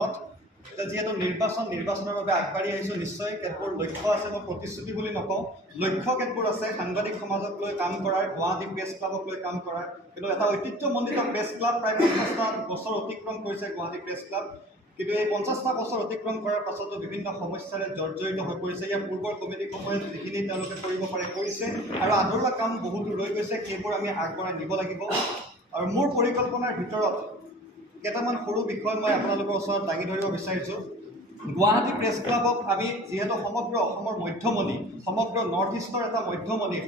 এটা যিহেতু নিৰ্বাচনৰ বাবে আগবাঢ়ি আহিছোঁ, নিশ্চয় কেতবোৰ লক্ষ্য আছে। মই প্ৰতিশ্ৰুতি বুলি নকওঁ, লক্ষ্য কেতবোৰ আছে সাংবাদিক সমাজক লৈ কাম কৰাৰ, গুৱাহাটী প্ৰেছ ক্লাবক লৈ কাম কৰাৰ। কিন্তু এটা ঐতিহ্যমণ্ডিত প্ৰেছ ক্লাব প্ৰায় 50টা বছৰ অতিক্ৰম কৰিছে গুৱাহাটী প্ৰেছ ক্লাব। কিন্তু এই 50টা বছৰ অতিক্ৰম কৰাৰ পাছতো বিভিন্ন সমস্যাৰে জৰ্জৰিত হৈ পৰিছে। ইয়াৰ পূৰ্বৰ কমিটিসমূহে যিখিনি তেওঁলোকে কৰিব পাৰে কৰিছে, আৰু আধৰুৱা কাম বহুতো ৰৈ গৈছে, সেইবোৰ আমি আগবঢ়াই নিব লাগিব। আৰু মোৰ পৰিকল্পনাৰ ভিতৰত কেইটামান সৰু বিষয় মই আপোনালোকৰ ওচৰত দাঙি ধৰিব বিচাৰিছোঁ। গুৱাহাটী প্ৰেছ ক্লাবক আমি যিহেতু সমগ্ৰ অসমৰ মধ্যমণি, সমগ্ৰ নৰ্থ ইষ্টৰ এটা মধ্যমণি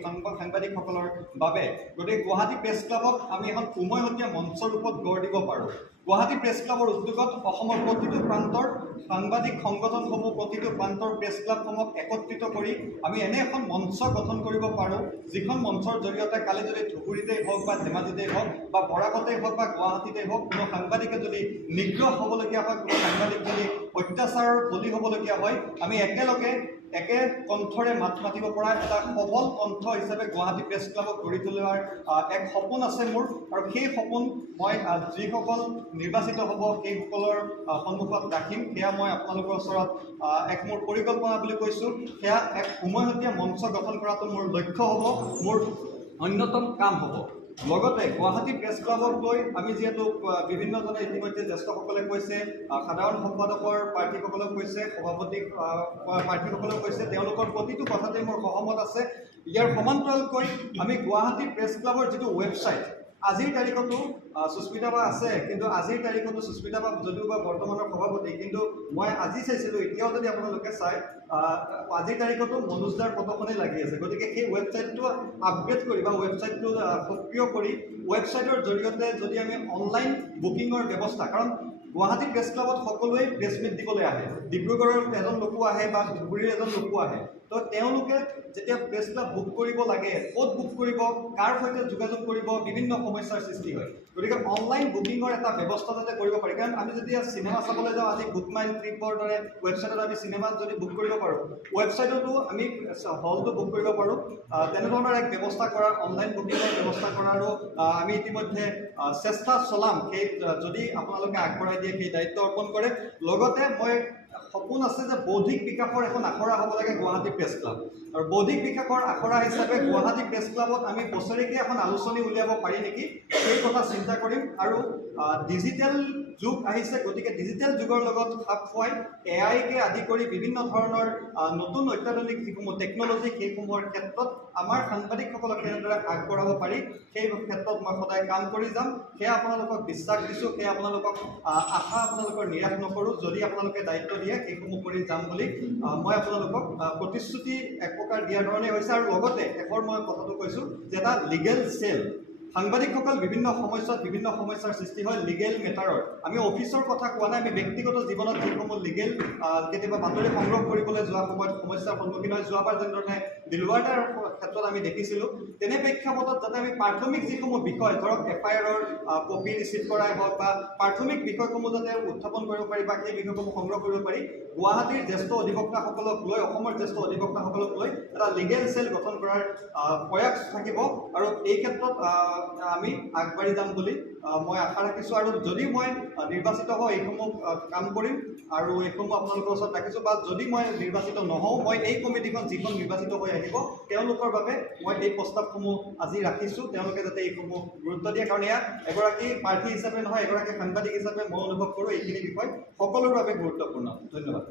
সাংবাদিকসকলৰ বাবে, গতিকে গুৱাহাটী প্ৰেছ ক্লাবক আমি এখন উমৈহতীয়া মঞ্চৰ ৰূপত গঢ় দিব পাৰোঁ। গুৱাহাটী প্ৰেছ ক্লাবৰ উদ্যোগত অসমৰ প্ৰতিটো প্ৰান্তৰ সাংবাদিক সংগঠনসমূহ, প্ৰতিটো প্ৰান্তৰ প্ৰেছ ক্লাবসমূহক একত্ৰিত কৰি আমি এনে এখন মঞ্চ গঠন কৰিব পাৰোঁ, যিখন মঞ্চৰ জৰিয়তে কালি যদি ধুবুৰীতেই হওক বা ধেমাজিতেই হওক বা বৰাকতেই হওক বা গুৱাহাটীতেই হওক, কোনো সাংবাদিকে যদি নিগ্ৰহ হ'বলগীয়া হয়, কোনো সাংবাদিক যদি অত্যাচাৰৰ বলি হ'বলগীয়া হয়, আমি একেলগে একে কণ্ঠৰে মাত মাতিব পৰা এটা সবল কণ্ঠ হিচাপে গুৱাহাটী প্ৰেছ ক্লাবক গঢ়ি তোলাৰ এক সপোন আছে মোৰ। আৰু সেই সপোন মই যিসকল নিৰ্বাচিত হ'ব সেইসকলৰ সন্মুখত ৰাখিম। সেয়া মই আপোনালোকৰ ওচৰত এক মোৰ পৰিকল্পনা বুলি কৈছোঁ। সেয়া এক উমৈহতীয়া মঞ্চ গঠন কৰাটো মোৰ লক্ষ্য হ'ব, মোৰ অন্যতম কাম হ'ব। লগতে গুৱাহাটী প্ৰেছ ক্লাবক লৈ আমি যিহেতু বিভিন্নজনে ইতিমধ্যে জ্যেষ্ঠসকলে কৈছে, সাধাৰণ সম্পাদকৰ প্ৰাৰ্থীসকলক কৈছে, সভাপতি প্ৰাৰ্থীসকলক কৈছে, তেওঁলোকৰ প্ৰতিটো কথাতেই মোৰ সহমত আছে। ইয়াৰ সমান্তৰালকৈ আমি গুৱাহাটী প্ৰেছ ক্লাবৰ যিটো ৱেবছাইট, আজিৰ তাৰিখতো সুস্মিতা বা আছে, কিন্তু আজিৰ তাৰিখতো সুস্মিতা বা যদিও বা বৰ্তমানৰ সভাপতি, কিন্তু মই আজি চাইছিলোঁ, এতিয়াও যদি আপোনালোকে চায় আজিৰ তাৰিখতো মনোজ দাৰ ফটোখনেই লাগি আছে। গতিকে সেই ৱেবছাইটটো আপগ্ৰেড কৰি বা ৱেবছাইটটো সক্ৰিয় কৰি ৱেবছাইটৰ জৰিয়তে যদি আমি অনলাইন বুকিঙৰ ব্যৱস্থা, কাৰণ গুৱাহাটী প্ৰেছ ক্লাবত সকলোৱে প্ৰেছ মিট দিবলৈ আহে, ডিব্ৰুগড়ৰ এজন লোকো আহে বা ধুবুৰীৰ এজন লোকো আহে। তো তেওঁলোকে যেতিয়া প্ৰেছ ক্লাব বুক কৰিব লাগে, ক'ত বুক কৰিব, কাৰ সৈতে যোগাযোগ কৰিব, বিভিন্ন সমস্যাৰ সৃষ্টি হয়। গতিকে অনলাইন বুকিঙৰ এটা ব্যৱস্থা যাতে কৰিব পাৰি, কাৰণ আমি যেতিয়া চিনেমা চাবলৈ যাওঁ, আজি বুক মাই ট্ৰিপৰ দৰে ৱেবছাইটত আমি চিনেমা যদি বুক কৰিব পাৰোঁ, ৱেবছাইটতো আমি হলটো বুক কৰিব পাৰোঁ। তেনেধৰণৰ এক ব্যৱস্থা কৰাৰ, অনলাইন বুকিঙৰ ব্যৱস্থা কৰাৰো আমি ইতিমধ্যে চেষ্টা চলাম। সেই যদি আপোনালোকে আগবঢ়াই দিয়ে, সেই দায়িত্ব অৰ্পণ কৰে। লগতে মই সপোন আছে যে বৌদ্ধিক বিকাশৰ এখন আখৰা হ'ব লাগে গুৱাহাটী প্ৰেছ ক্লাব, আৰু বৌদ্ধিক বিকাশৰ আখৰা হিচাপে গুৱাহাটী প্ৰেছ ক্লাবত আমি বছৰেকীয়া এখন আলোচনী উলিয়াব পাৰি নেকি, সেই কথা চিন্তা কৰিম। আৰু ডিজিটেল যুগ আহিছে, গতিকে ডিজিটেল যুগৰ লগত খাপ খুৱাই AI-কে আদি কৰি বিভিন্ন ধৰণৰ নতুন অত্যাধুনিক যিসমূহ টেকন'লজি, সেইসমূহৰ ক্ষেত্ৰত আমাৰ সাংবাদিকসকলক কেনেদৰে আগবঢ়াব পাৰি, সেই ক্ষেত্ৰত মই সদায় কাম কৰি যাম। সেয়া আপোনালোকক বিশ্বাস দিছোঁ, সেয়া আপোনালোকক আশা আপোনালোকৰ নিৰাশ নকৰোঁ। যদি আপোনালোকে দায়িত্ব দিয়ে সেইসমূহ কৰি যাম বুলি মই আপোনালোকক প্ৰতিশ্ৰুতি এক প্ৰকাৰ দিয়াৰ ধৰণে হৈছে। আৰু লগতে শেষৰ মই কথাটো কৈছোঁ যে এটা লিগেল চেল, সাংবাদিকসকল বিভিন্ন সমস্যাৰ সৃষ্টি হয় লিগেল মেটাৰৰ। আমি অফিচৰ কথা কোৱা নাই, আমি ব্যক্তিগত জীৱনত যিসমূহ লিগেল কেতিয়াবা বাতৰি সংগ্ৰহ কৰিবলৈ যোৱা সময়ত সমস্যাৰ সন্মুখীন হয়, যোৱাবাৰ যেনেধৰণে দিলৱাৰ্ডাৰ ক্ষেত্ৰত আমি দেখিছিলোঁ, তেনে প্ৰেক্ষাপটত যাতে আমি প্ৰাথমিক যিসমূহ বিষয়, ধৰক FIR-ৰ কপি ৰিচিভ কৰাই হওক বা প্ৰাথমিক বিষয়সমূহ যাতে উত্থাপন কৰিব পাৰি বা সেই বিষয়সমূহ সংগ্ৰহ কৰিব পাৰি, গুৱাহাটীৰ জ্যেষ্ঠ অধিবক্তাসকলক লৈ, অসমৰ জ্যেষ্ঠ অধিবক্তাসকলক লৈ এটা লিগেল চেল গঠন কৰাৰ প্ৰয়াস থাকিব। আৰু এই ক্ষেত্ৰত আমি আগবাঢ়ি যাম বুলি মই আশা ৰাখিছোঁ। আৰু যদি মই নিৰ্বাচিত হওঁ, এইসমূহ কাম কৰিম আৰু এইসমূহ আপোনালোকৰ ওচৰত ৰাখিছোঁ। বা যদি মই নিৰ্বাচিত নহওঁ, মই এই কমিটিখন যিখন নিৰ্বাচিত হৈ আহিব, তেওঁলোকৰ বাবে মই এই প্ৰস্তাৱসমূহ আজি ৰাখিছোঁ, তেওঁলোকে যাতে এইসমূহ গুৰুত্ব দিয়ে। কাৰণ এয়া এগৰাকী প্ৰাৰ্থী হিচাপে নহয়, এগৰাকী সাংবাদিক হিচাপে মই অনুভৱ কৰোঁ এইখিনি বিষয় সকলোৰে বাবে গুৰুত্বপূৰ্ণ। ধন্যবাদ।